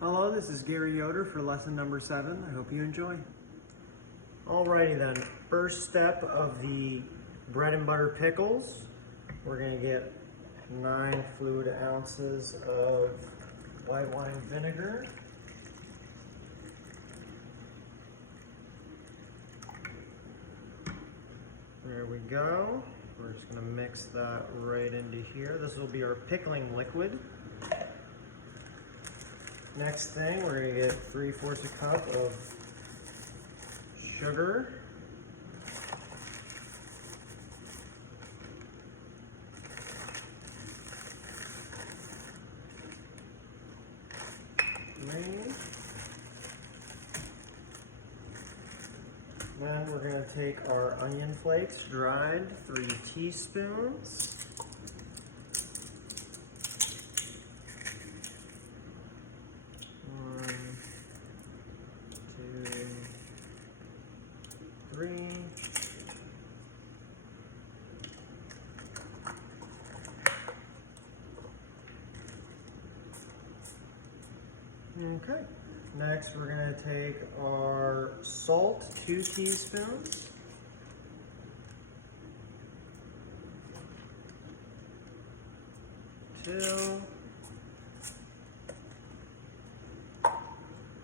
Hello, this is Gary Yoder for lesson number 7. I hope you enjoy. Alrighty then, first step of the bread and butter pickles. We're going to get 9 fluid ounces of white wine vinegar. There we go. We're just going to mix that right into here. This will be our pickling liquid. Next thing, we're going to get 3/4 a cup of sugar. Then we're going to take our onion flakes, dried, 3 teaspoons. One, 2, 3. Okay. Next, we're going to take our salt, 2 teaspoons.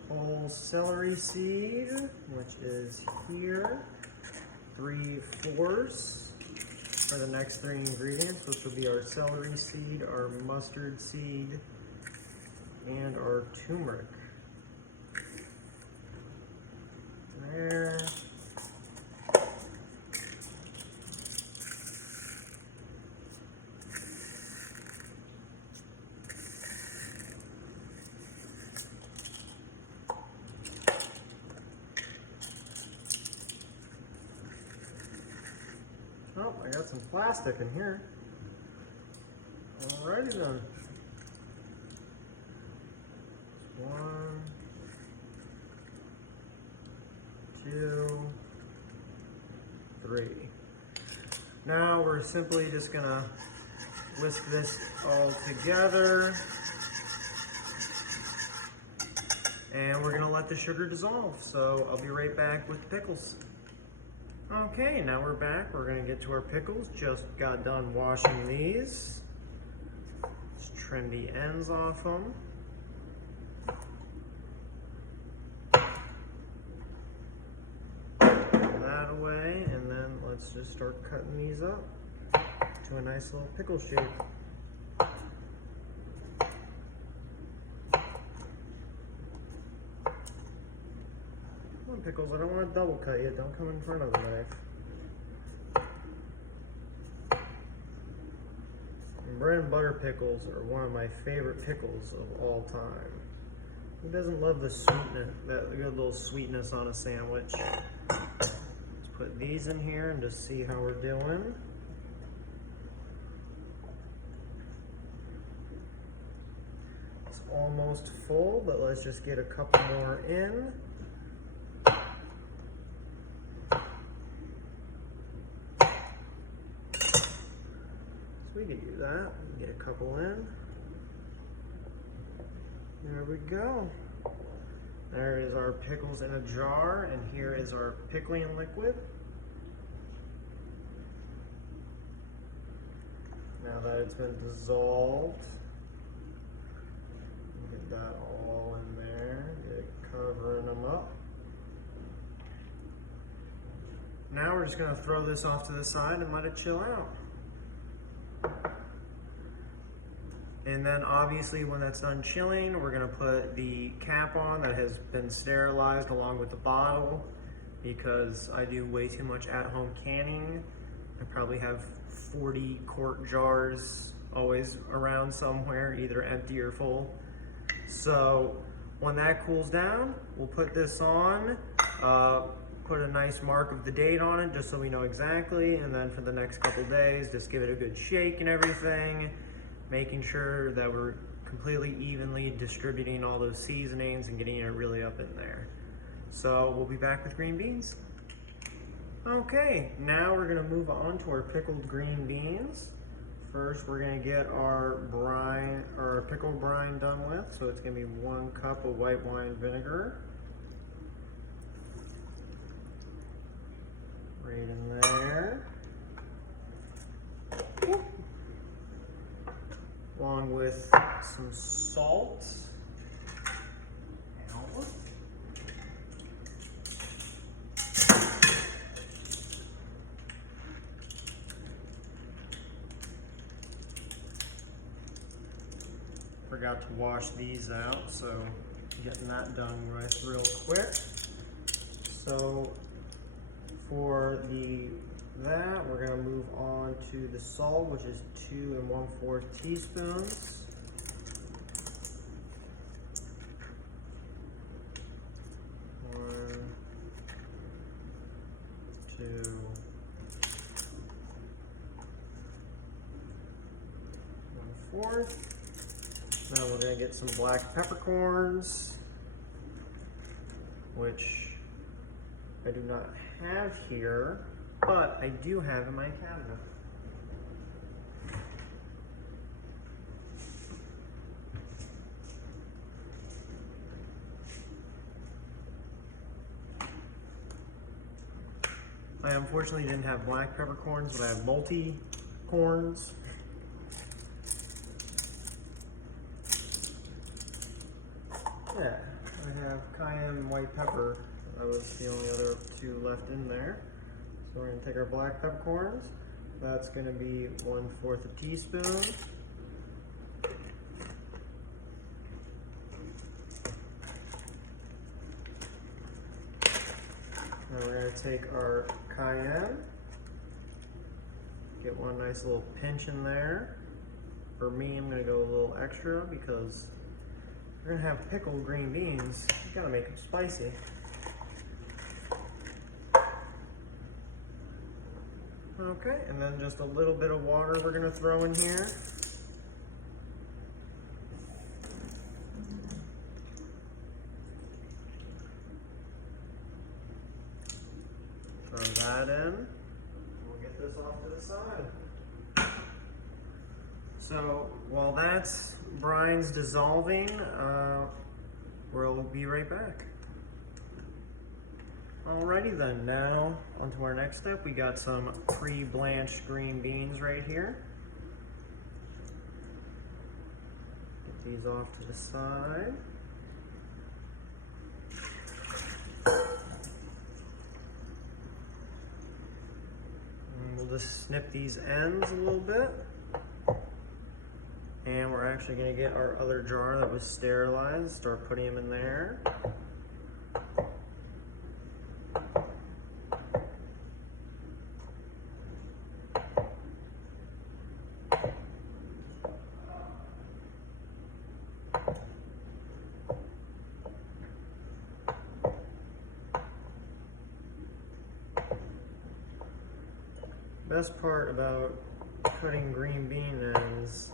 Whole celery seed, which is here, 3/4 for the next 3 ingredients, which will be our celery seed, our mustard seed, and our turmeric. There. Oh, I got some plastic in here. Alrighty then. 1, 2, 3. Now we're simply just gonna whisk this all together, and we're gonna let the sugar dissolve. So I'll be right back with the pickles. Okay, now we're back. We're gonna get to our pickles. Just got done washing these. Just trim the ends off them. That away, and then let's just start cutting these up to a nice little pickle shape. Come on, pickles, I don't want to double cut you. Don't come in front of the knife. And bread and butter pickles are one of my favorite pickles of all time. Who doesn't love the sweetness, that good little sweetness on a sandwich? Let's put these in here and just see how we're doing. It's almost full, but let's just get a couple more in. We can do that. Get a couple in. There we go. There is our pickles in a jar, and here is our pickling liquid. Now that it's been dissolved, get that all in there. Get it covering them up. Now we're just going to throw this off to the side and let it chill out. And then obviously when that's done chilling, we're gonna put the cap on that has been sterilized along with the bottle, because I do way too much at-home canning. I probably have 40 quart jars always around somewhere, either empty or full. So when that cools down, we'll put this on, put a nice mark of the date on it just so we know exactly, and then for the next couple days, just give it a good shake and everything, making sure that we're completely evenly distributing all those seasonings and getting it really up in there. So we'll be back with green beans. Okay, now we're gonna move on to our pickled green beans. First, we're gonna get our brine, or pickle brine done with. So it's gonna be 1 cup of white wine vinegar. Right in there. Along with some salt. Forgot to wash these out, so getting that done right real quick. So for that, we're gonna move on to the salt, which is 2 1/4 teaspoons. One, two, 1/4. Now we're gonna get some black peppercorns, which I do not have here, but I do have in my cabinet. I unfortunately didn't have black peppercorns, but I have multi-corns. Yeah, I have cayenne and white pepper. That was the only other 2 left in there. So we're gonna take our black peppercorns. That's gonna be 1/4 a teaspoon. Now we're gonna take our cayenne, get one nice little pinch in there. For me, I'm gonna go a little extra because we're gonna have pickled green beans. You gotta make them spicy. Okay, and then just a little bit of water we're gonna throw in here. Throw that in. We'll get this off to the side. So while that's brine's dissolving, we'll be right back. Alrighty then, now onto our next step. We got some pre-blanched green beans right here. Get these off to the side. And we'll just snip these ends a little bit. And we're actually gonna get our other jar that was sterilized, start putting them in there. Best part about cutting green bean ends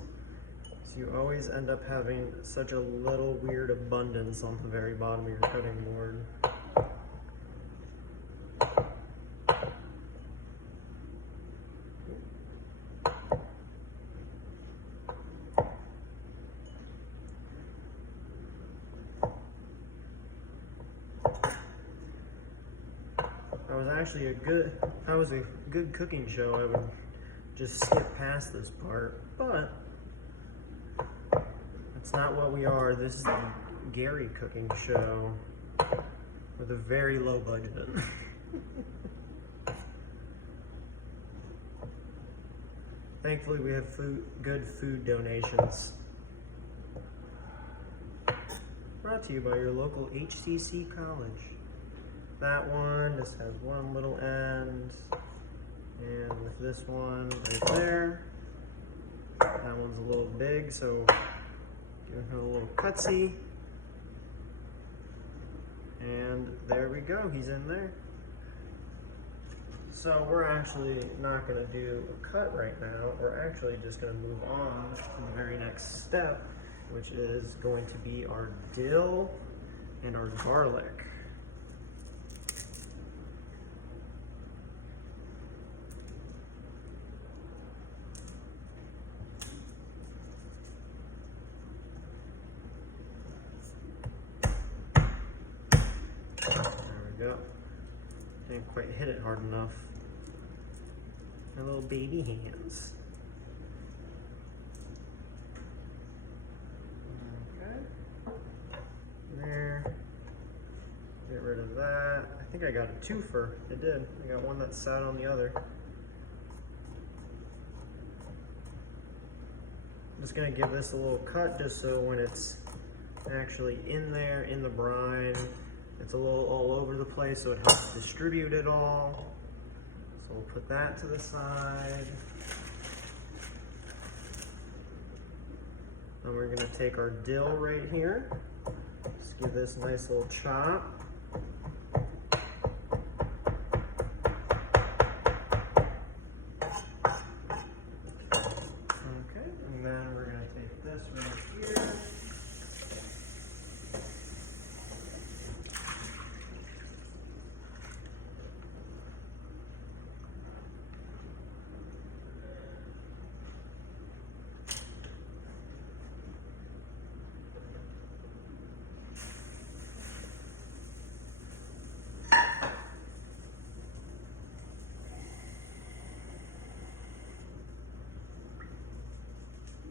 is you always end up having such a little weird abundance on the very bottom of your cutting board. That was a good cooking show. I would just skip past this part, but that's not what we are. This is the Gary cooking show with a very low budget. Thankfully, we have good food donations. Brought to you by your local HCC college. That one just has one little end, and with this one right there, that one's a little big, so give him a little cutsy. And there we go, he's in there. So we're actually not gonna do a cut right now. We're actually just gonna move on to the very next step, which is going to be our dill and our garlic. go. Didn't quite hit it hard enough. My little baby hands. Okay. There. Get rid of that. I think I got a twofer. It did. I got one that sat on the other. I'm just gonna give this a little cut just so when it's actually in there, in the brine, it's a little all over the place so it helps distribute it all. So we'll put that to the side. And we're gonna take our dill right here. Just give this a nice little chop. Okay, and then we're gonna take this right here.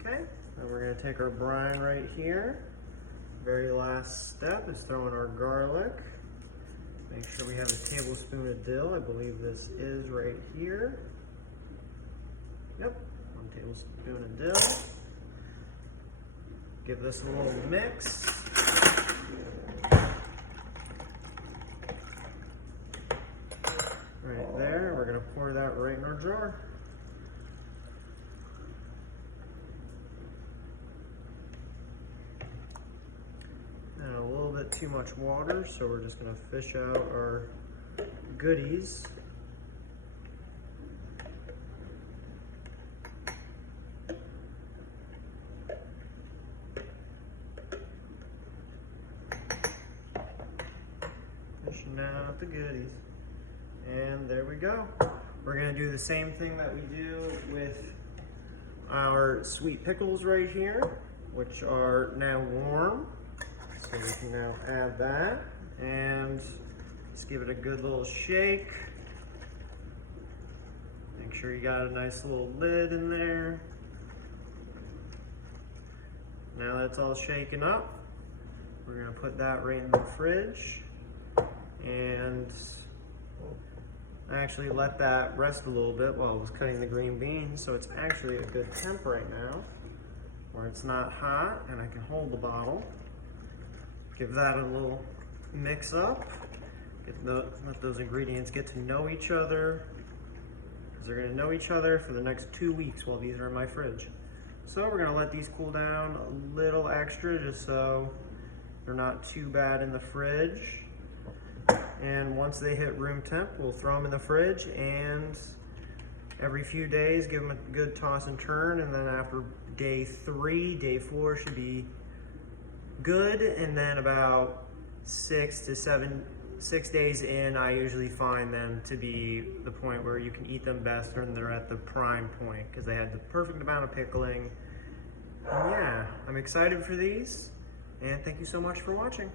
Okay, and we're gonna take our brine right here. Very last step is throwing our garlic. Make sure we have a tablespoon of dill. I believe this is right here. Yep, 1 tablespoon of dill. Give this a little mix. Right there, we're gonna pour that right in our jar. And a little bit too much water, so we're just gonna fish out our goodies. Fishing out the goodies. And there we go. We're gonna do the same thing that we do with our sweet pickles right here, which are now warm. So we can now add that and just give it a good little shake. Make sure you got a nice little lid in there. Now that's all shaken up, we're gonna put that right in the fridge and I actually let that rest a little bit while I was cutting the green beans, so it's actually a good temp right now where it's not hot and I can hold the bottle. Give that a little mix up. Let those ingredients get to know each other, because they're gonna know each other for the next 2 weeks while these are in my fridge. So we're gonna let these cool down a little extra just so they're not too bad in the fridge. And once they hit room temp, we'll throw them in the fridge and every few days give them a good toss and turn, and then after day 3, day 4 should be good, and then about 6 days in, I usually find them to be the point where you can eat them best, and they're at the prime point because they had the perfect amount of pickling. And yeah, I'm excited for these, and thank you so much for watching.